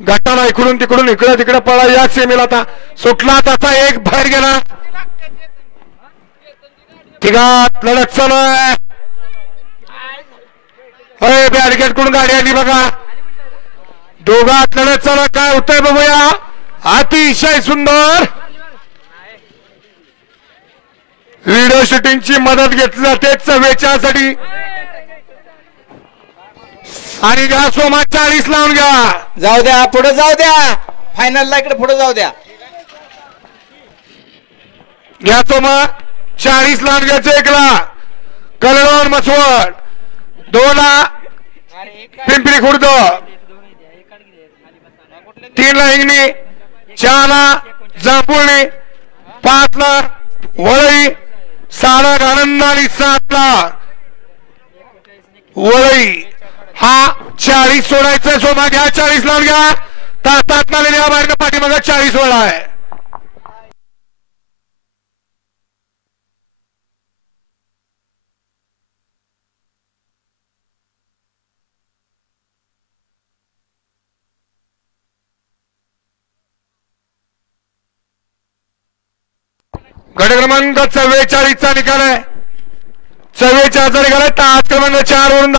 गटाला इकडून तिकडून इकडे तिकडे पळा या सेमीला आता सुटला त्याचा एक बाहेर गेला तिघात लढत चालू आहे अरे बॅरिकेड कडून गाडी आली बघा दोघात लढत चालू काय होतंय बघूया अतिशय सुंदर व्हिडिओ शूटिंगची मदत घेतली जाते 44 साठी आणि घ्या सोमा 40 लावून घ्या जाऊ द्या पुढे जाऊ द्या फायनलला इकडे पुढे जाऊ द्या घ्या सोमा 40 लावून घ्यायचं एकला कलरवर मसवड 2 ला पिंपरी खुर्द 3 ला हिंगणी 4 ला जांभुळणी 5 ला वळई 6 ला आनंद आणि 7 ला वळई हा 40 सोडायचं सोमा घ्या 40 लावून घ्या तासात नालेल्या बाहेर पाठीमागे 40 वळा आहे गट क्रमांक 44 चा निकाल आहे 44 चा निकाल आहे तास क्रमांक 4 वरून